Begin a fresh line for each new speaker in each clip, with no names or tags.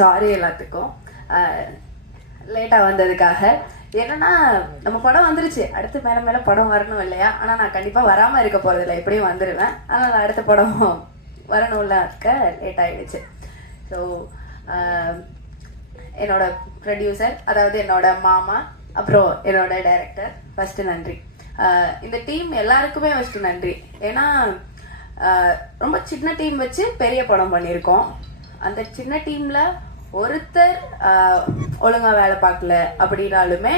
Sorry எல்லாத்துக்கும். லேட்டாக வந்ததுக்காக. என்னன்னா நம்ம படம் வந்துருச்சு. அடுத்து மேலே மேலே படம் வரணும் இல்லையா? ஆனால் நான் கண்டிப்பாக வராமல் இருக்க போகிறதில்ல எப்படியும் வந்துடுவேன் ஆனால் அடுத்த படம் வரணும்ல இருக்க லேட் ஆகிடுச்சு ஸோ என்னோட ப்ரொடியூசர் அதாவது என்னோட மாமா அப்புறம் என்னோட டைரக்டர் ஃபஸ்ட்டு நன்றி. இந்த டீம் எல்லாருக்குமே ஃபஸ்ட்டு நன்றி. ஏன்னா ரொம்ப சின்ன டீம் வச்சு பெரிய படம் பண்ணியிருக்கோம். அந்த சின்ன டீமில் ஒருத்தர் ஒழுங்கா வேலை பார்க்கல அப்படின்னாலுமே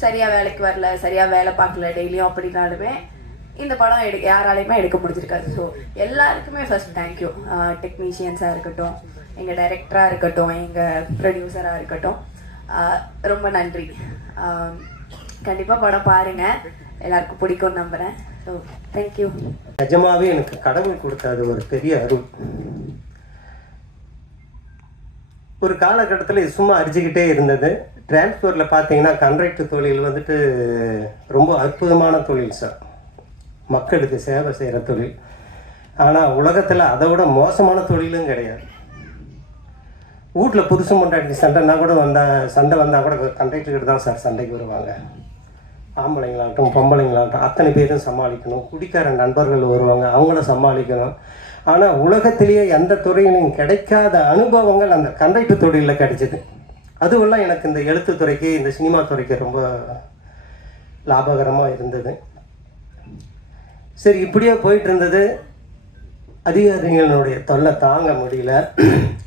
சரியா வேலைக்கு வரல சரியா வேலை பார்க்கல டெய்லியும் அப்படின்னாலுமே இந்த படம் எடு யாராலையுமே எடுக்க முடிஞ்சிருக்காது. ஸோ எல்லாருக்குமே ஃபர்ஸ்ட் தேங்க்யூ டெக்னீஷியன்ஸாக இருக்கட்டும் எங்கள் டைரக்டராக இருக்கட்டும் எங்கள் ப்ரொடியூசராக இருக்கட்டும். ரொம்ப நன்றி. கண்டிப்பாக படம் பாருங்க. எல்லாருக்கும் பிடிக்கும் நம்புகிறேன் ஸோ தேங்க்யூ
நிஜமாவே எனக்கு கடவுள் கொடுத்த அது ஒரு பெரிய அருள். ஒரு காலகட்டத்தில் இது சும்மா அரிச்சுக்கிட்டே இருந்தது. டிரான்ஸ்போர்ட்டில் பார்த்தீங்கன்னா கண்ட்ராக்டர் தொழில் வந்துட்டு ரொம்ப அற்புதமான தொழில் சார் மக்களுக்கு சேவை செய்கிற தொழில். ஆனால் உலகத்தில் அதை விட மோசமான தொழிலும் கிடையாது. வீட்டில் புதுசு மொண்டாட்டி சண்டைனா கூட வந்தால் சண்டை வந்தால் கூட கண்டக்டர்கிட்ட தான் சார் சண்டைக்கு வருவாங்க. ஆம்பளைங்களாகட்டும் பொம்பளைங்களாகட்டும் அத்தனை பேரும் சமாளிக்கணும். குடிக்கார நண்பர்கள் வருவாங்க அவங்கள சமாளிக்கணும். ஆனால் உலகத்திலேயே எந்த துறையிலும் கிடைக்காத அனுபவங்கள் அந்த கண்டக்டர் தொழிலில் கிடைச்சிது. அதுவெல்லாம் எனக்கு இந்த எழுத்துத்துறைக்கு இந்த சினிமா துறைக்கு ரொம்ப லாபகரமாக இருந்தது. சரி இப்படியே போயிட்டு இருந்தது அதிகாரிகளுடைய தொல்லை தாங்க முடியல.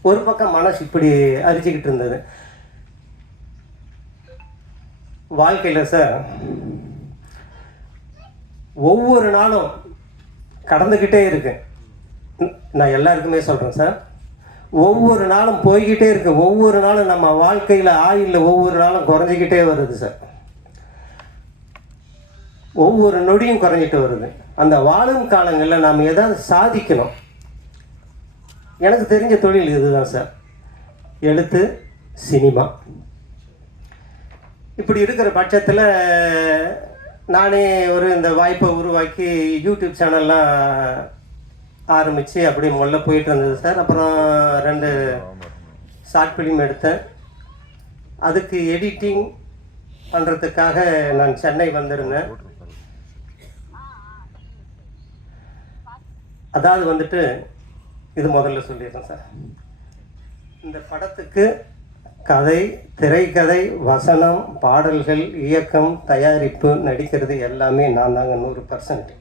ஒரு பக்கம் மனசு இப்படி அரிச்சிக்கிட்டு இருந்தது. வாழ்க்கையில் சார் ஒவ்வொரு நாளும் கடந்துக்கிட்டே இருக்கு. நான் எல்லாருக்குமே சொல்கிறேன் சார். ஒவ்வொரு நாளும் போய்கிட்டே இருக்கு. ஒவ்வொரு நாளும் நம்ம வாழ்க்கையில் ஆயில் ஒவ்வொரு நாளும் குறைஞ்சிக்கிட்டே வருது சார். ஒவ்வொரு நொடியும் குறைஞ்சிட்டு வருது. அந்த வாழும் காலங்களில் நாம் ஏதாவது சாதிக்கணும். எனக்கு தெரிஞ்ச தொழில் இதுதான் சார். எழுத்து சினிமா. இப்படி இருக்கிற பட்சத்தில் நானே ஒரு இந்த வாய்ப்பை உருவாக்கி யூடியூப் சேனல்லாம் ஆரம்பித்து அப்படி முதல்ல போயிட்டு இருந்தது சார். அப்புறம் ரெண்டு ஷார்ட் ஃபிலிம் எடுத்தேன். அதுக்கு எடிட்டிங் பண்ணுறதுக்காக நான் சென்னை வந்திருந்தேன். அதாவது வந்துட்டு இது முதல்ல சொல்லிடுறேன் சார். இந்த படத்துக்கு கதை திரைக்கதை வசனம் பாடல்கள் இயக்கம் தயாரிப்பு நடிக்கிறது எல்லாமே நான் தாங்க நூறு பர்சன்ட்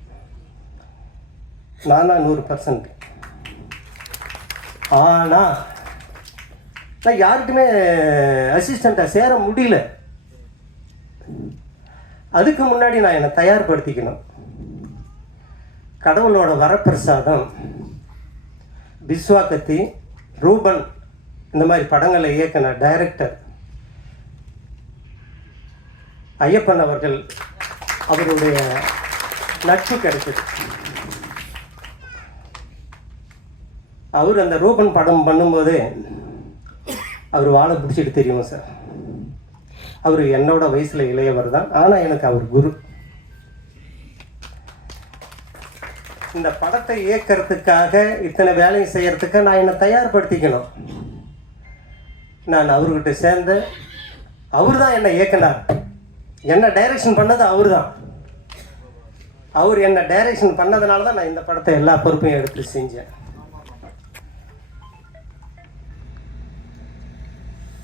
நானா நூறு பர்சன்ட் ஆனால் நான் யாருக்குமே அசிஸ்டண்ட்டாக சேர முடியல. அதுக்கு முன்னாடி நான் என்னை தயார்படுத்திக்கணும். கடவுளோட வரப்பிரசாதம் பிஸ்வாகத்தி ரூபன் இந்த மாதிரி படங்களை இயக்கின டைரக்டர் ஐயப்பன் அவர்கள் அவருடைய நட்பு கிடைச்சது. அவர் அந்த ரூபன் படம் பண்ணும்போது அவர் வாழை பிடிச்சிட்டு தெரியுமா சார். அவர் என்னோட வயசில் இளையவர் தான். ஆனால் எனக்கு அவர் குரு. இந்த படத்தை இயக்கிறதுக்காக இத்தனை வேலையை செய்கிறதுக்கு நான் என்னை தயார்படுத்திக்கணும். நான் அவர்கிட்ட சேர்ந்து அவர் தான் என்னை இயக்கினார். என்ன டைரக்ஷன் பண்ணது அவர் தான். அவர் என்னை டைரக்ஷன் பண்ணதுனால தான் நான் இந்த படத்தை எல்லா பொறுப்பையும் எடுத்து செஞ்சேன்.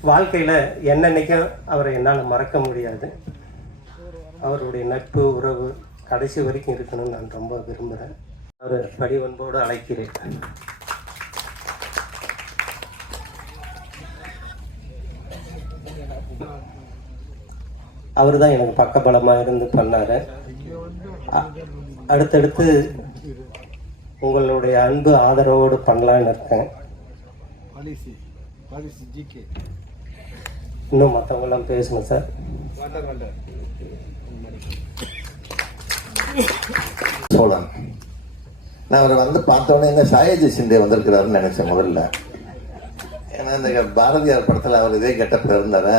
வாழ்க்கையில் என்னன்னைக்கும் அவரை என்னால் மறக்க முடியாது. அவருடைய நட்பு உறவு கடைசி வரைக்கும் இருக்கணும்னு நான் ரொம்ப விரும்புகிறேன் அவர் படிவன்போடு அழைக்கிறேன். அவர் தான் எனக்கு பக்கபலமாக இருந்து பண்ணார். அடுத்தடுத்து உங்களுடைய அன்பு ஆதரவோடு பண்ணலான்னு இருக்கேன்.
ஜிகே
இன்னும் மற்றவங்களாம் பேசணும் சார்.
சோழன். நான் அவரை வந்து பார்த்தோன்னே இந்த சாயாஜி சிந்தே வந்திருக்கிறாருன்னு நினைச்சேன் முதல்ல. ஏன்னா இந்த பாரதியார் படத்தில் அவர் இதே கெட்டப்பில் இருந்தார்.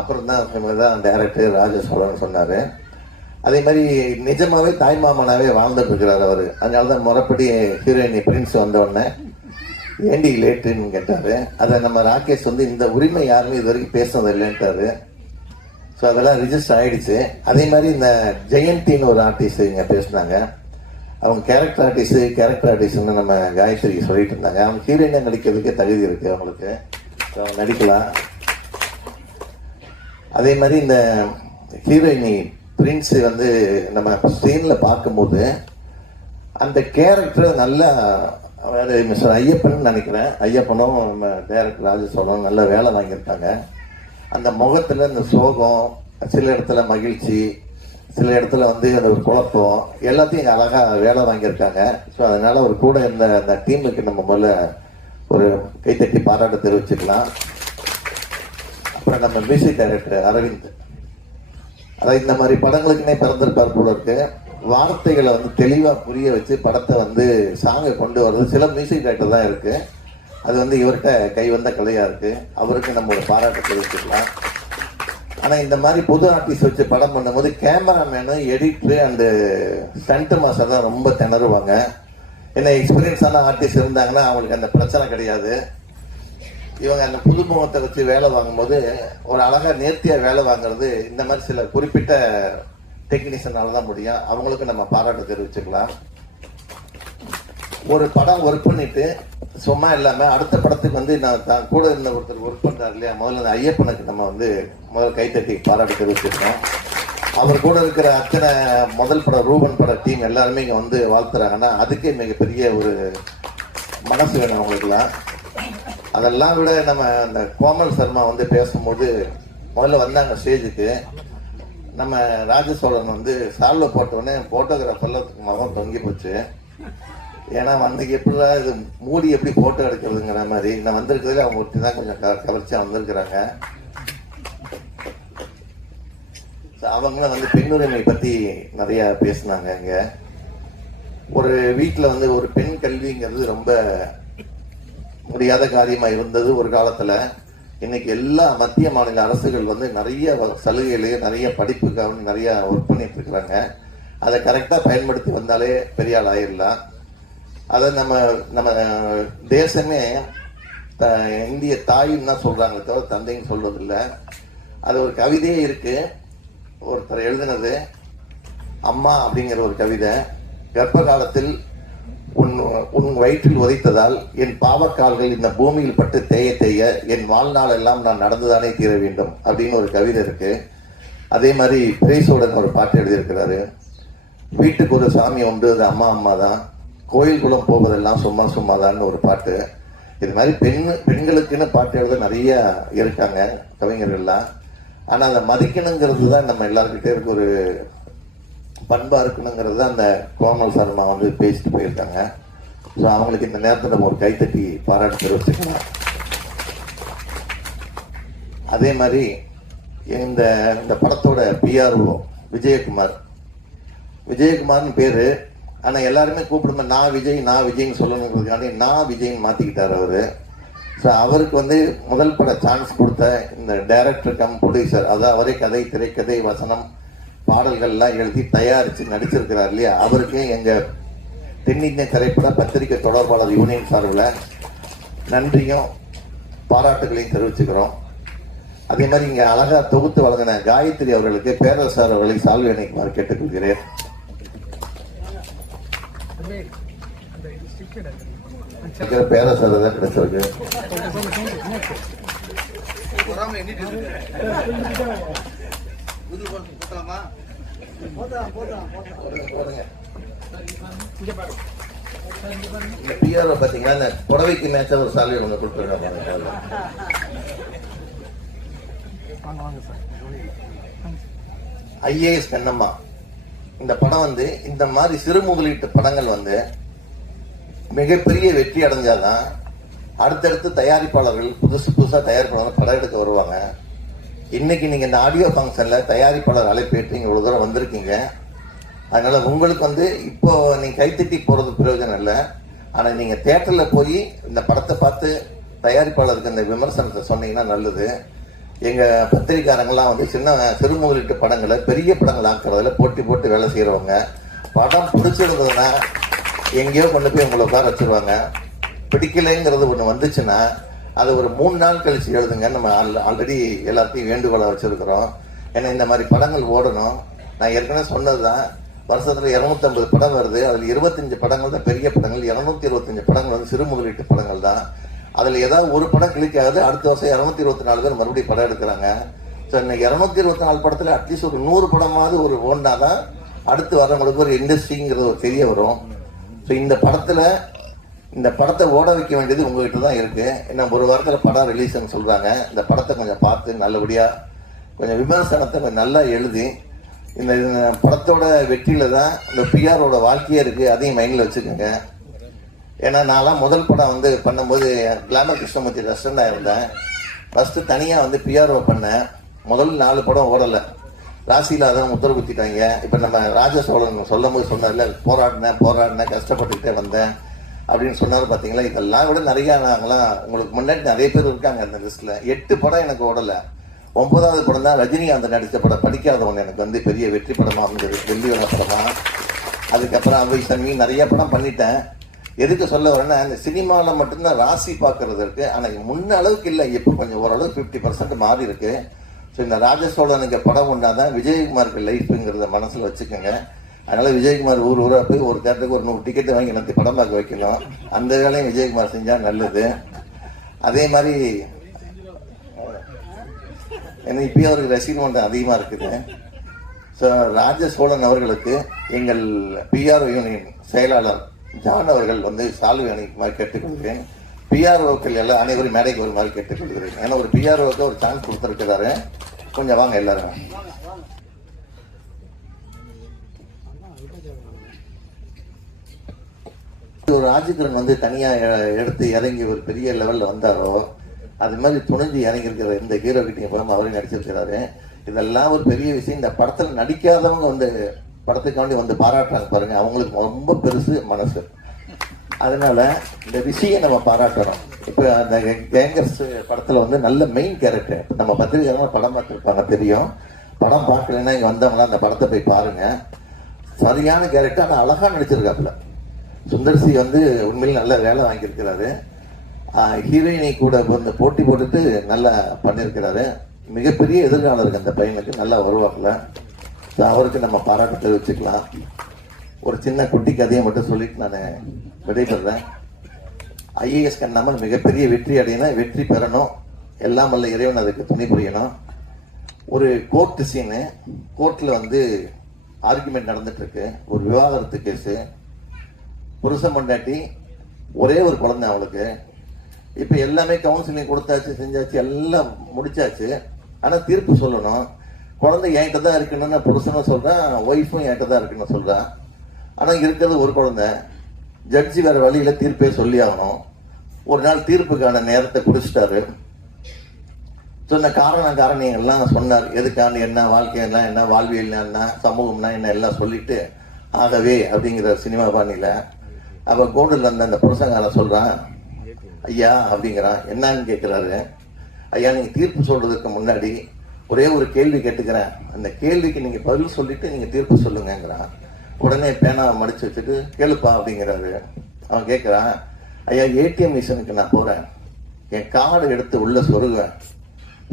அப்புறம் தான் தான் டேரக்டர் ராஜ சோழன் சொன்னார். அதே மாதிரி நிஜமாவே தாய்மாமனாவே வாழ்ந்துட்டு இருக்கிறார் அவர். அதனால தான் முறைப்படி ஹீரோயினி பிரின்ஸ் வந்தோடனே ஏண்டி லேட்டுன்னு கேட்டாரு. அதை நம்ம ராகேஷ் வந்து இந்த உரிமை யாருமே இது வரைக்கும் பேசினது இல்லைன்ட்டாரு. ஸோ அதெல்லாம் ரிஜிஸ்டர் ஆயிடுச்சு. அதே மாதிரி இந்த ஜெயந்தின்னு ஒரு ஆர்டிஸ்ட் இங்கே பேசினாங்க. அவங்க கேரக்டர் ஆர்டிஸ்ட் கேரக்டர் ஆர்டிஸ்ட்னு நம்ம காயத்ரி சொல்லிட்டு இருந்தாங்க. அவங்க ஹீரோயினாக நடிக்கிறதுக்கு தகுதி இருக்கு அவங்களுக்கு. ஸோ அவங்க நடிக்கலாம். அதே மாதிரி இந்த ஹீரோயினி பிரின்ஸ் வந்து நம்ம ஸ்க்ரீனில் பார்க்கும்போது அந்த கேரக்டர் நல்லா அவர் மிஸ்டர் ஐயப்பன் நினைக்கிறேன். ஐயப்பனும் நம்ம டேரக்டர் ராஜசோழனும் நல்ல வேலை வாங்கியிருக்காங்க. அந்த முகத்தில் இந்த சோகம் சில இடத்துல மகிழ்ச்சி சில இடத்துல வந்து அந்த ஒரு குழப்பம் எல்லாத்தையும் அழகாக வேலை வாங்கியிருக்காங்க. ஸோ அதனால் ஒரு கூட இருந்த அந்த டீமுக்கு நம்ம முதல்ல ஒரு கைத்தட்டி பாராட்ட தெரிவிச்சுக்கலாம். அப்புறம் நம்ம மியூசிக் டைரக்டர் அரவிந்த். அதாவது இந்த மாதிரி படங்களுக்குன்னே பிறந்திருப்பார் போல இருக்குது வார்த்தைகளை வந்து தெளிவாக புரிய வச்சு படத்தை வந்து சாங்கை கொண்டு வர்றது. சில மியூசிக் டைரக்டர் தான் இருக்குது அது வந்து இவர்கிட்ட கை வந்த இருக்குது அவருக்கு நம்ம ஒரு பாராட்டு தெரிவிச்சுக்கலாம். ஆனால் இந்த மாதிரி புது ஆர்டிஸ்ட் வச்சு படம் பண்ணும்போது cameraman editor and stunt master தான் ரொம்ப திணறுவாங்க. என்ன எக்ஸ்பீரியன்ஸான ஆர்டிஸ்ட் இருந்தாங்கன்னா அவங்களுக்கு அந்த பிரச்சனை கிடையாது. இவங்க அந்த புது முகத்தை வச்சு வேலை வாங்கும்போது ஒரு அழகாக நேர்த்தியாக வேலை வாங்குறது இந்த மாதிரி சில குறிப்பிட்ட டெக்னீஷியனால தான் முடியும். அவங்களுக்கு நம்ம பாராட்டு தெரிவிச்சுக்கலாம். ஒரு படம் ஒர்க் பண்ணிட்டு சும்மா இல்லாம அடுத்த படத்துக்கு வந்து நான் தான் கூட இருந்த ஒருத்தர் ஒர்க் பண்றாரு இல்லையா முதல்ல அந்த ஐயப்பனுக்கு நம்ம வந்து முதல்ல கைத்தட்டி பாராட்டு தெரிவிச்சிருக்கோம் அவர் கூட இருக்கிற அத்தனை முதல் படம் ரூபன் பட டீம் எல்லாருமே இங்க வந்து வாழ்த்துறாங்கன்னா அதுக்கே மிகப்பெரிய ஒரு மனசு வேணும் அவங்களுக்குலாம் அதெல்லாம் விட நம்ம அந்த கோமல் சர்மா வந்து பேசும்போது முதல்ல வந்தாங்க ஸ்டேஜுக்கு நம்ம ராஜசோழன் வந்து சால்வை போட்டோடனே போட்டோகிராஃபர்ல மகம் தொங்கி போச்சு. ஏன்னா வந்து எப்படிடா இது மூடி எப்படி போட்டோ எடுக்கிறதுங்கிற மாதிரி. நான் வந்திருக்கிறதுல அவங்க ஒட்டி தான் கொஞ்சம் க- கவர்ச்சியா வந்திருக்கிறாங்க. அவங்களும் வந்து பெண்ணுரிமை பத்தி நிறைய பேசினாங்க இங்கே. ஒரு வீட்டில் வந்து ஒரு பெண் கல்விங்கிறது ரொம்ப முடியாத காரியமா இருந்தது ஒரு காலத்துல. இன்னைக்கு எல்லா மத்திய மாநில அரசுகள் வந்து நிறைய வ- நிறைய படிப்புக்காக நிறைய ஒர்க் பண்ணிட்டு இருக்கிறாங்க அதை கரெக்டாக பயன்படுத்தி வந்தாலே பெரிய ஆள் ஆயிடலாம் அதை நம்ம நம்ம தேசமே த- இந்திய தாயின்னு தான் சொல்கிறாங்களே தவிர தந்தைன்னு சொல்வதில்லை அது ஒரு கவிதையே இருக்கு. ஒருத்தர் எழுதினது அம்மா அப்படிங்கிற ஒரு கவிதை. கர்ப்ப காலத்தில் உன் உன் வயிற்றில் உதைத்ததால் என் பாவக்கால்கள் இந்த பூமியில் பட்டு தேய தேய என் வாழ்நாள் எல்லாம் நான் நடந்துதானே தீர வேண்டும் அப்படின்னு ஒரு கவிதை இருக்கு. அதே மாதிரி பிரேசோடன் ஒரு பாட்டு எழுதியிருக்கிறாரு. வீட்டுக்கு ஒரு சாமி உண்டு அது அம்மா அம்மா தான் கோயில் குளம் போவதெல்லாம் சும்மா சும்மாதான்னு ஒரு பாட்டு. இது மாதிரி பெண் பெண்களுக்குன்னு பாட்டு எழுத நிறைய இருக்காங்க கவிஞர்கள்லாம். ஆனால் அதை மதிக்கணுங்கிறது தான் நம்ம எல்லாருக்கிட்டே இருக்க ஒரு பண்பாக இருக்கணுங்கிறது தான் அந்த கோமல் சர்மா வந்து பேசிட்டு போயிருக்காங்க. ஸோ அவங்களுக்கு இந்த நேரத்தில் நம்ம ஒரு கைத்தட்டி பாராட்டு தெரிவிச்சுக்கலாம். அதே மாதிரி இந்த இந்த படத்தோட பிஆர்ஓ விஜயகுமார். விஜயகுமார்னு பேர் ஆனால் எல்லாருமே கூப்பிடுங்க நான் விஜய் நான் விஜய்னு சொல்லணுங்கிறதுக்காண்டி நான் விஜய்னு மாற்றிக்கிட்டார் அவர். ஸோ அவருக்கு வந்து முதல் பட சான்ஸ் கொடுத்த இந்த டைரக்டர் கம் ப்ரொடியூசர் அதாவது அவரே கதை திரைக்கதை வசனம் பாடல்கள்லாம் எழுதி தயாரித்து நடிச்சிருக்கிறார் இல்லையா? அவருக்கு எங்கள் தென்னிந்திய திரைப்பட பத்திரிகை தொடர்பாளர் யூனியன் சார்பில் நன்றியும் பாராட்டுகளையும் தெரிவிச்சுக்கிறோம். அதே மாதிரி இங்கே அழகாக தொகுத்து வழங்கின காயத்ரி அவர்களுக்கு பேரரசார் அவர்களை சால்வி அணைக்குமாறு கேட்டுக்கொள்கிறேன். பேரரசாரதான் பேரரசர் தான் கிடைச்சிருக்கு? போடுங்க. இந்த பிஆர்ஓ பாத்தீங்கன்னா இந்த புடவைக்கு மேட்சா ஒரு சால்வி ஒன்று கொடுத்துருக்காங்க ஐஏஎஸ் கண்ணம்மா இந்த படம் வந்து இந்த மாதிரி சிறு முதலீட்டு படங்கள் வந்து மிகப்பெரிய வெற்றி அடைஞ்சாதான் அடுத்தடுத்து தயாரிப்பாளர்கள் புதுசு புதுசா தயாரிப்பாளர்கள் படம் எடுக்க வருவாங்க. இன்னைக்கு நீங்க இந்த ஆடியோ ஃபங்க்ஷன்ல தயாரிப்பாளர் அழைப்பேற்று இங்க ஒரு தடவை வந்திருக்கீங்க. அதனால உங்களுக்கு வந்து இப்போ நீங்க கைத்தட்டி போறது பிரயோஜனம் இல்லை. ஆனா நீங்க தேட்டரில் போய் இந்த படத்தை பார்த்து தயாரிப்பாளருக்கு இந்த விமர்சனத்தை சொன்னீங்கன்னா நல்லது. எங்க பத்திரிக்காரங்கெல்லாம் வந்து சின்ன சிறு முதலீட்டு படங்களை பெரிய படங்கள் ஆக்குறதுல போட்டி போட்டு வேலை செய்யறவங்க படம் பிடிச்சிருந்ததுன்னா எங்கேயோ கொண்டு போய் உங்களை உட்கார வச்சிருவாங்க. பிடிக்கலைங்கிறது ஒன்று வந்துச்சுன்னா அது ஒரு மூணு நாள் கழிச்சு எழுதுங்க. நம்ம ஆல்ரெடி எல்லாத்தையும் வேண்டுகோளை வச்சுருக்கிறோம். ஏன்னா இந்த மாதிரி படங்கள் ஓடணும். நான் ஏற்கனவே சொன்னது தான் வருஷத்தில் இரநூத்தம்பது படம் வருது. அதில் இருபத்தஞ்சு படங்கள் தான் பெரிய படங்கள். இரநூத்தி இருபத்தஞ்சு படங்கள் வந்து சிறு முதலீட்டு படங்கள் தான். அதில் ஏதாவது ஒரு படம் கிளிக் ஆகுது. அடுத்த வருஷம் இரநூத்தி இருபத்தி நாலு பேர் மறுபடியும் படம் எடுக்கிறாங்க. ஸோ இன்னைக்கு இரநூத்தி இருபத்தி நாலு படத்தில் அட்லீஸ்ட் ஒரு நூறு படமாவது ஒரு ஓடினாதான் அடுத்து வரவங்களுக்கு ஒரு இண்டஸ்ட்ரிங்கிறது ஒரு தெரிய வரும். ஸோ இந்த படத்தில் இந்த படத்தை ஓட வைக்க வேண்டியது உங்ககிட்ட தான் இருக்கு. ஏன்னா ஒரு வாரத்தில் படம் ரிலீஸ்னு சொல்றாங்க. இந்த படத்தை கொஞ்சம் பார்த்து நல்லபடியா கொஞ்சம் விமர்சனத்தை கொஞ்சம் நல்லா எழுதி இந்த இந்த படத்தோட வெற்றியில தான் இந்த பிஆரோட வாழ்க்கையே இருக்கு. அதையும் மைண்டில் வச்சுக்கோங்க. ஏன்னா நான்லாம் முதல் படம் வந்து பண்ணும்போது கிளாமர் கிருஷ்ணமூர்த்தி ரெஸ்டண்டாக இருந்தேன். ஃபஸ்ட்டு தனியாக வந்து பிஆர்ஓ பண்ணேன். முதல் நாலு படம் ஓடலை. ராசியில் அதான் உத்தரவு குத்திட்டாங்க. இப்போ நம்ம ராஜ சோழன் சொல்லும் போது சொன்னார்ல போராடினேன் போராடினேன் கஷ்டப்பட்டுக்கிட்டே வந்தேன். அப்படின்னு சொன்னார் பார்த்தீங்களா இதெல்லாம் கூட நிறையா நாங்களாம் உங்களுக்கு முன்னாடி நிறைய பேர் இருக்காங்க அந்த லிஸ்ட்டில் எட்டு படம் எனக்கு ஓடலை. ஒன்பதாவது படம் தான் ரஜினிகாந்த் நடித்த படம். படிக்காதவன் எனக்கு வந்து பெரிய வெற்றி படமாக இருந்தது. வெள்ளி வர படமாக அதுக்கப்புறம் அவை சன்மி நிறைய படம் பண்ணிட்டேன். எதுக்கு சொல்ல வரேன்னா இந்த சினிமாவில் மட்டும்தான் ராசி பார்க்கறது இருக்கு. ஆனால் முன்ன அளவுக்கு இல்லை. இப்போ கொஞ்சம் ஓரளவு ஃபிஃப்டி பர்சன்ட் மாறி இருக்கு. ஸோ இந்த ராஜசோழனுக்கு படம் ஒன்றா தான் விஜயகுமாருக்கு லைஃப்ங்கிறத மனசில் வச்சுக்கோங்க. அதனால விஜயகுமார் ஊர் ஊரா போய் ஒரு தேட்டருக்கு ஒரு நூறு டிக்கெட் வாங்கி எனக்கு படம் பார்க்க வைக்கணும் அந்த வேலையும் விஜயகுமார் செஞ்சா நல்லது. அதே மாதிரி ஏன்னா இப்பயும் அவருக்கு ரசிகர் மன்றம் அதிகமாக இருக்குது. ஸோ ராஜ சோழன் அவர்களுக்கு எங்கள் பிஆர்ஓ யூனியன் செயலாளர் ஜான் அவர்கள் வந்து சால்வை அணிக்குமாறு கேட்டுக்கொள்கிறேன். பிஆர்ஓக்கள் எல்லாம் அனைவரும் மேடைக்கு வருமாறு கேட்டுக்கொள்கிறேன். ஏன்னா ஒரு பிஆர்ஓக்கு ஒரு சான்ஸ் கொடுத்துருக்கிறாரு. கொஞ்சம் வாங்க எல்லாரும். ஒரு ராஜகிரன் வந்து தனியா எடுத்து இறங்கி ஒரு பெரிய லெவல்ல வந்தாரோ அது மாதிரி துணிஞ்சு இறங்கி இருக்கிற இந்த ஹீரோ கிட்டையும் போகாம அவரே நடிச்சிருக்கிறாரு. இதெல்லாம் ஒரு பெரிய விஷயம். இந்த படத்துல நடிக்காதவங்க வந்து படத்துக்காண்டி வந்து பாராட்டுறாங்க பாருங்க. அவங்களுக்கு ரொம்ப பெருசு மனசு. அதனால இந்த விஷயம் நம்ம பாராட்டுறோம் இப்போ அந்த கேங்கர்ஸ் படத்துல வந்து நல்ல மெயின் கேரக்டர் நம்ம பத்திரிகை படம் பார்த்துருப்பாங்க தெரியும். படம் பார்க்கலன்னா இங்க வந்தவங்களாம் அந்த படத்தை போய் பாருங்க. சரியான கேரக்டர் ஆனால் அழகாக நடிச்சிருக்காப்புல. சுந்தர்சி வந்து உண்மையில் நல்ல வேலை வாங்கியிருக்கிறாரு. ஹீரோயினி கூட வந்து போட்டி போட்டுட்டு நல்லா பண்ணியிருக்கிறாரு. மிகப்பெரிய எதிர்காலம் இருக்குது அந்த பையனுக்கு நல்லா வருவாப்புல. So, அவருக்கு நம்ம பாராட்டு தெரிவிச்சுக்கலாம். ஒரு சின்ன குட்டி கதையை மட்டும் சொல்லிட்டு நான் விடைபெறேன் ஐஏஎஸ் கண்ணாமல் மிகப்பெரிய வெற்றி அடையணும் வெற்றி பெறணும். எல்லாம் வல்ல இறைவன் அதுக்கு துணை புரியணும். ஒரு கோர்ட் சீனு கோர்ட்டில் வந்து ஆர்குமெண்ட் நடந்துட்டு இருக்கு ஒரு விவாகரத்து கேஸு புருஷன் பொண்டாட்டி ஒரே ஒரு குழந்தை அவளுக்கு. இப்போ எல்லாமே கவுன்சிலிங் கொடுத்தாச்சு செஞ்சாச்சு எல்லாம் முடிச்சாச்சு. ஆனால் தீர்ப்பு சொல்லணும். குழந்தை என்கிட்ட தான் இருக்கணும்னு புருஷனும் சொல்கிறேன் ஒய்ஃபும் என்கிட்ட தான் இருக்குன்னு சொல்கிறான் ஆனால் இருக்கிறது ஒரு குழந்தை. ஜட்ஜி வேறு வழியில் தீர்ப்பே சொல்லி ஆகணும் ஒரு நாள் தீர்ப்புக்கான நேரத்தை குடிச்சிட்டாரு. சொன்ன காரண காரணிகள் எல்லாம் சொன்னார். எதுக்கான என்ன வாழ்க்கை என்ன என்ன வாழ்வியல் என்ன சமூகம்னா என்ன எல்லாம் சொல்லிட்டு ஆகவே அப்படிங்கிற சினிமா பாணியில அப்ப கோண்டில் இருந்த அந்த புருஷங்காரன் சொல்றான் ஐயா அப்படிங்கிறான். என்னன்னு கேட்கிறாரு ஐயா நீங்க தீர்ப்பு சொல்றதுக்கு முன்னாடி ஒரே ஒரு கேள்வி கேட்டுக்கிறேன். அந்த கேள்விக்கு நீங்க பதில் சொல்லிட்டு நீங்க தீர்ப்பு சொல்லுங்கங்கிறான். உடனே பேனாவை மடிச்சு வச்சுட்டு கேளுப்பா அப்படிங்கிறாரு. அவன் கேட்கிறான் ஐயா ஏடிஎம் மிஷினுக்கு நான் போறேன். என் கார்டு எடுத்து உள்ள சொருகுவேன்.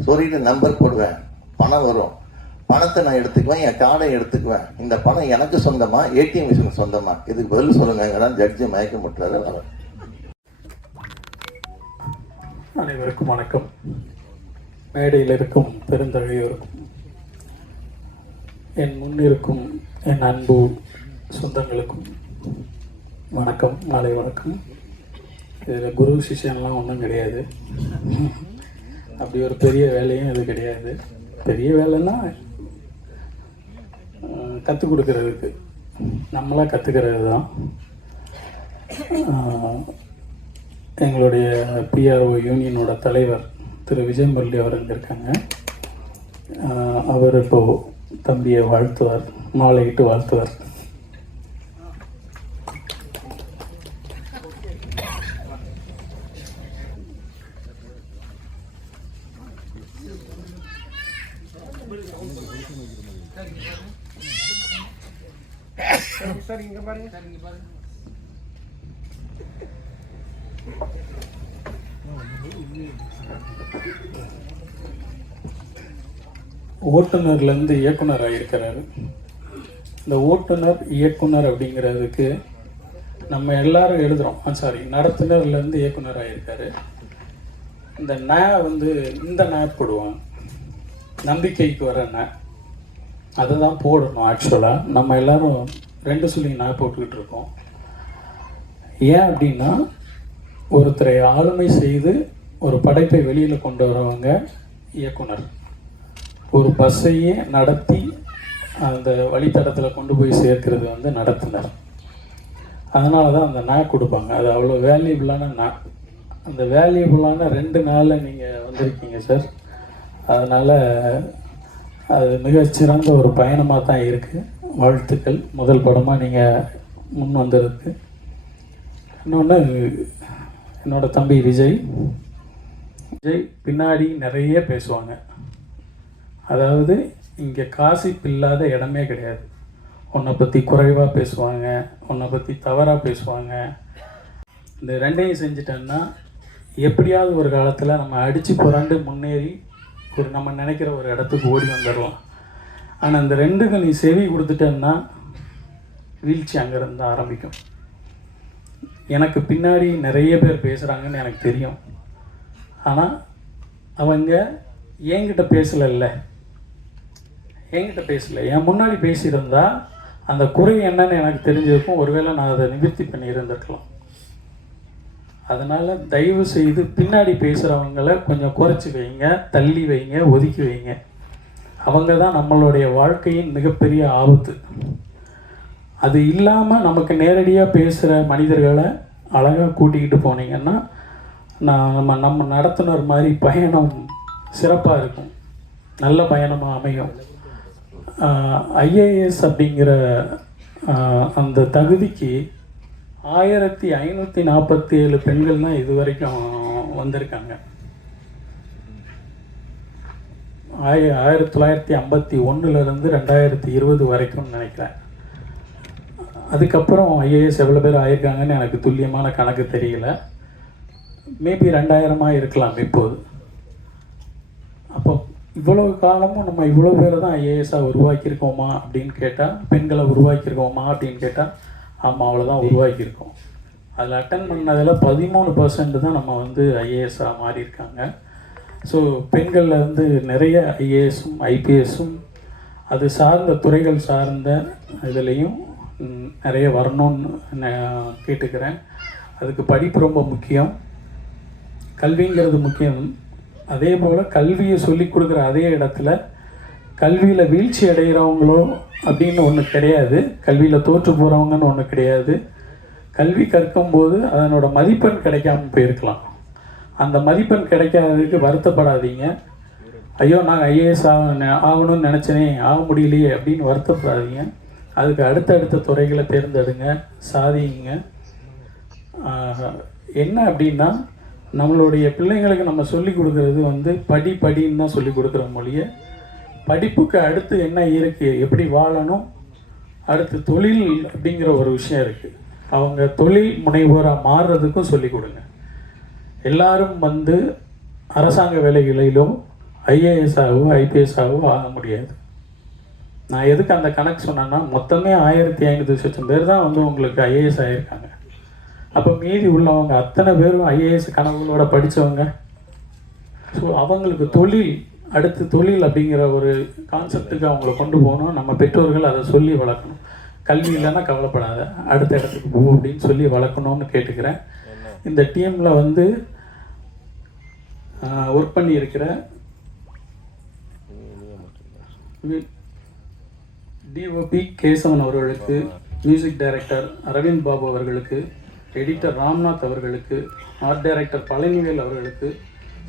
சொருகிட்டு நம்பர் போடுவேன். பணம் வரும். பணத்தை நான் எடுத்துக்குவேன் என் கார்டை எடுத்துக்குவேன். இந்த பணம் எனக்கு சொந்தமா ஏடிஎம் மிஷினுக்கு சொந்தமா? இதுக்கு பதில் சொல்லுங்கிறான் ஜட்ஜி மயக்கம் முட்டுறாரு அவர்.
அனைவருக்கும் வணக்கம். மேடையில் இருக்கும் பெருந்தகையோருக்கும் என் முன் இருக்கும் என் அன்பு சொந்தங்களுக்கும் வணக்கம். மாலை வணக்கம். இதில் குரு சிஷியன்லாம் ஒன்றும் கிடையாது. அப்படி ஒரு பெரிய வேலையும் இது கிடையாது. பெரிய வேலைன்னா கற்றுக் கொடுக்கறதுக்கு. நம்மளாக கற்றுக்கிறது தான் எங்களுடைய பிஆர்ஓ யூனியனோட தலைவர் திரு விஜய் முரளி அவர் இருக்காங்க. அவர் இப்போ தம்பியை வாழ்த்துவார் மாலையிட்டு வாழ்த்துவார். ஓட்டுநர்லேருந்து இயக்குனராக இருக்கிறார் இந்த ஓட்டுநர் இயக்குனர் அப்படிங்கிறதுக்கு நம்ம எல்லாரும் எழுதுகிறோம் சாரி நடத்துனர்லேருந்து இயக்குனராக இருக்கார் இந்த ந வந்து இந்த ந போடுவோம். நம்பிக்கைக்கு வர ந. அதை தான் போடணும் ஆக்சுவலாக நம்ம எல்லாரும் ரெண்டு சொல்லி ந போட்டுக்கிட்டு இருக்கோம் ஏன் அப்படின்னா ஒருத்தரை ஆளுமை செய்து ஒரு படைப்பை வெளியில் கொண்டு வரவங்க இயக்குனர். ஒரு பஸ்ஸையே நடத்தி அந்த வழித்தடத்தில் கொண்டு போய் சேர்க்கிறது வந்து நடத்தினர். அதனால தான் அந்த நாய் கொடுப்பாங்க. அது அவ்வளோ வேல்யூபிளான நாய் அந்த வேல்யூபிளான ரெண்டு நாளில் நீங்கள் வந்திருக்கீங்க சார் அதனால் அது மிகச்சிறந்த ஒரு பயணமாக தான் இருக்குது வாழ்த்துக்கள். முதல் படமாக நீங்கள் முன் வந்ததுக்கு. இன்னொன்று என்னோட தம்பி விஜய். விஜய் பின்னாடி நிறைய பேசுவாங்க. அதாவது இங்கே காசிப்பு இல்லாத இடமே கிடையாது. உன்னை பற்றி குறைவாக பேசுவாங்க உன்னை பற்றி தவறாக பேசுவாங்க. இந்த ரெண்டையும் செஞ்சிட்டோன்னா எப்படியாவது ஒரு காலத்தில் நம்ம அடித்து புரண்டு முன்னேறி ஒரு நம்ம நினைக்கிற ஒரு இடத்துக்கு ஓடி வந்துடலாம். ஆனால் இந்த ரெண்டுக்கு நீ செவி கொடுத்துட்டேன்னா வீழ்ச்சி அங்கேருந்து ஆரம்பிக்கும். எனக்கு பின்னாடி நிறைய பேர் பேசுகிறாங்கன்னு எனக்கு தெரியும். ஆனால் அவங்க என்கிட்ட பேசலைல்ல என்கிட்ட பேசல. என் முன்னாடி பேசியிருந்தா அந்த குறை என்னன்னு எனக்கு தெரிஞ்சிருக்கும். ஒருவேளை நான் அதை நிவர்த்தி பண்ணி இருந்திருக்கலாம் அதனால் தயவு செய்து பின்னாடி பேசுகிறவங்கள கொஞ்சம் குறைச்சி வைங்க தள்ளி வைங்க ஒதுக்கி வைங்க. அவங்க தான் நம்மளுடைய வாழ்க்கையின் மிகப்பெரிய ஆபத்து. அது இல்லாமல் நமக்கு நேரடியாக பேசுகிற மனிதர்களை அழகாக கூட்டிக்கிட்டு போனீங்கன்னா நான் நம்ம நம்ம நடத்துனர் மாதிரி பயணம் சிறப்பாக இருக்கும். நல்ல பயணமாக அமையும். ஐஏஎஸ் அப்படிங்கிற அந்த தகுதிக்கு ஆயிரத்தி ஐநூற்றி நாற்பத்தி ஏழு பெண்கள் தான் இது வரைக்கும் வந்திருக்காங்க. ஆய ஆயிரத்தி தொள்ளாயிரத்தி ஐம்பத்தி ஒன்றுலேருந்து ரெண்டாயிரத்தி இருபது வரைக்கும்னு நினைக்கிறேன். அதுக்கப்புறம் ஐஏஎஸ் எவ்வளோ பேர் ஆயிருக்காங்கன்னு எனக்கு துல்லியமான கணக்கு தெரியல. மேபி ரெண்டாயிரமாக இருக்கலாம் இப்போது. இவ்வளவு காலமும் நம்ம இவ்வளோ பேரை தான் ஐஏஎஸ்ஸாக உருவாக்கியிருக்கோமா அப்படின்னு கேட்டால் பெண்களை உருவாக்கியிருக்கோமா அப்படின்னு கேட்டால் ஆமாம் அவ்வளோதான் உருவாக்கியிருக்கோம். அதில் அட்டன் பண்ணதில் பதிமூணு பர்சன்ட் தான் நம்ம வந்து ஐஏஎஸ்ஸாக மாறியிருக்காங்க. ஸோ பெண்களில் வந்து நிறைய ஐஏஎஸும் ஐபிஎஸும் அது சார்ந்த துறைகள் சார்ந்த இதுலேயும் நிறைய வரணும்னு நான் கேட்டுக்கிறேன். அதுக்கு படிப்பு ரொம்ப முக்கியம். கல்விங்கிறது முக்கியம். அதே போல் கல்வியை சொல்லிக் கொடுக்குற அதே இடத்துல கல்வியில் வீழ்ச்சி அடைகிறவங்களோ அப்படின்னு ஒன்று கிடையாது. கல்வியில் தோற்று போகிறவங்கன்னு ஒன்று கிடையாது. கல்வி கற்கும்போது அதனோட மதிப்பெண் கிடைக்காம போயிருக்கலாம். அந்த மதிப்பெண் கிடைக்காததுக்கு வருத்தப்படாதீங்க. ஐயோ நான் ஐஏஎஸ் ஆக ஆகணும்னு நினச்சேனே ஆக முடியலையே அப்படின்னு வருத்தப்படாதீங்க. அதுக்கு அடுத்தடுத்த துறைகளை தேர்ந்தெடுங்க சாதிங்க. என்ன அப்படின்னா நம்மளுடைய பிள்ளைங்களுக்கு நம்ம சொல்லி கொடுக்கறது வந்து படி படின்னு தான் சொல்லி கொடுக்குற மொழியை. படிப்புக்கு அடுத்து என்ன இருக்குது எப்படி வாழணும் அடுத்து தொழில் அப்படிங்கிற ஒரு விஷயம் இருக்குது அவங்க தொழில் முனைவோராக மாறுறதுக்கும் சொல்லி கொடுங்க. எல்லாரும் வந்து அரசாங்க வேலைகளிலோ ஐஏஎஸ் ஆகவோ ஐபிஎஸ் ஆகவோ ஆக முடியாது. நான் எதுக்கு அந்த கணக்கு சொன்னேன்னா மொத்தமே ஆயிரத்தி ஐநூறு லட்சம் பேர் தான் வந்து உங்களுக்கு ஐஏஎஸ் ஆகியிருக்காங்க அப்போ மீதி உள்ளவங்க அத்தனை பேரும் ஐஏஎஸ் கனவுகளோட படித்தவங்க ஸோ அவங்களுக்கு தொழில் அடுத்து தொழில் அப்படிங்கிற ஒரு கான்செப்டுக்கு அவங்கள கொண்டு போகணும். நம்ம பெற்றோர்கள் அதை சொல்லி வளர்க்கணும். கல்வி இல்லைன்னா கவலைப்படாத. அடுத்த இடத்துக்கு போ அப்படின்னு சொல்லி வளர்க்கணும்னு கேட்டுக்கிறேன். இந்த டீமில் வந்து ஒர்க் பண்ணி இருக்கிற டிஓபி கேசவன் அவர்களுக்கு மியூசிக் டைரக்டர் அரவிந்த் பாபு அவர்களுக்கு எடிட்டர் ராம்நாத் அவர்களுக்கு ஆர்ட் டைரக்டர் பழனிவேல் அவர்களுக்கு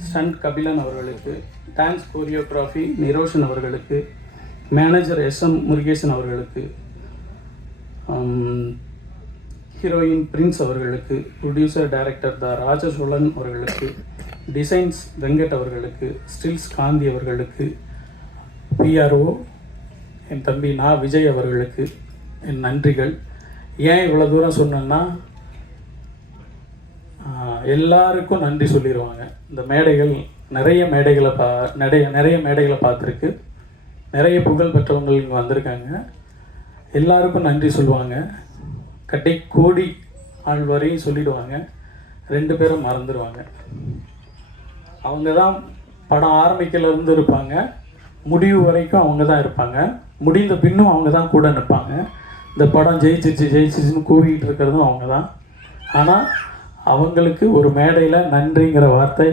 ஸ்டண்ட் கபிலன் அவர்களுக்கு டான்ஸ் கோரியோகிராஃபி நிரோஷன் அவர்களுக்கு மேனேஜர் எஸ் எம் முருகேசன் அவர்களுக்கு um, ஹீரோயின் பிரின்ஸ் அவர்களுக்கு ப்ரொடியூசர் டைரக்டர் த ராஜசோழன் அவர்களுக்கு டிசைன்ஸ் வெங்கட் அவர்களுக்கு ஸ்டில்ஸ் காந்தி அவர்களுக்கு பிஆர்ஓ என் தம்பி நா விஜய் அவர்களுக்கு என் நன்றிகள். ஏன் இவ்வளோ தூரம் சொன்னேன்னா எல்லாருக்கும் நன்றி சொல்லிடுவாங்க இந்த மேடைகள் நிறைய மேடைகளை பா நிறைய நிறைய மேடைகளை பார்த்துருக்கு. நிறைய புகழ் பெற்றவங்கள் இங்கே வந்திருக்காங்க. எல்லாருக்கும் நன்றி சொல்லுவாங்க. கட்டை கோடி ஆள் வரையும் சொல்லிடுவாங்க. ரெண்டு பேரும் மறந்துடுவாங்க. அவங்க தான் படம் ஆரம்பிக்கலேருந்து இருப்பாங்க. முடிவு வரைக்கும் அவங்க தான் இருப்பாங்க. முடிந்த பின்னும் அவங்க தான் கூட நிற்பாங்க. இந்த படம் ஜெயிச்சிச்சு ஜெயிச்சிச்சுன்னு கூவிக்கிட்டு இருக்கிறதும் அவங்க தான் ஆனால் அவங்களுக்கு ஒரு மேடையில் நன்றிங்கிற வார்த்தை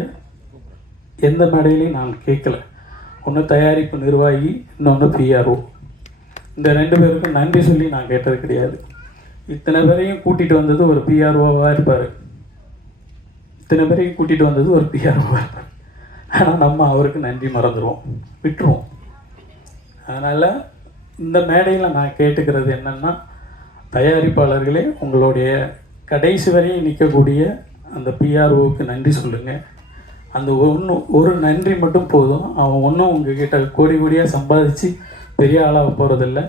எந்த மேடையிலையும் நான் கேட்கல. ஒன்று தயாரிப்பு நிர்வாகி இன்னொன்று பிஆர்ஓ இந்த ரெண்டு பேருக்கும் நன்றி சொல்லி நான் கேட்டது கிடையாது. இத்தனை பேரையும் கூட்டிகிட்டு வந்தது ஒரு பிஆர்ஓவாக இருப்பார். இத்தனை பேரையும் கூட்டிகிட்டு வந்தது ஒரு பிஆர்ஓவாக இருப்பார். ஆனால் நம்ம அவருக்கு நன்றி மறந்துடுவோம் விட்டுருவோம். அதனால் இந்த மேடையில் நான் கேட்டுக்கிறது என்னென்னா தயாரிப்பாளர்களே உங்களுடைய கடைசி வரையும் நிற்கக்கூடிய அந்த பிஆர்ஓவுக்கு நன்றி சொல்லுங்கள் அந்த ஒன்று ஒரு நன்றி மட்டும் போதும். அவன் ஒன்றும் உங்ககிட்ட கோடி கோடியாக சம்பாதிச்சு பெரிய ஆளாக போகிறதில்ல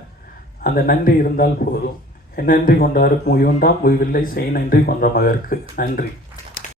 அந்த நன்றி இருந்தால் போதும். என் நன்றி கொண்டாருக்கு முயன்றாம் முயவில்லை. செய் நன்றி கொன்ற மகருக்கு. நன்றி.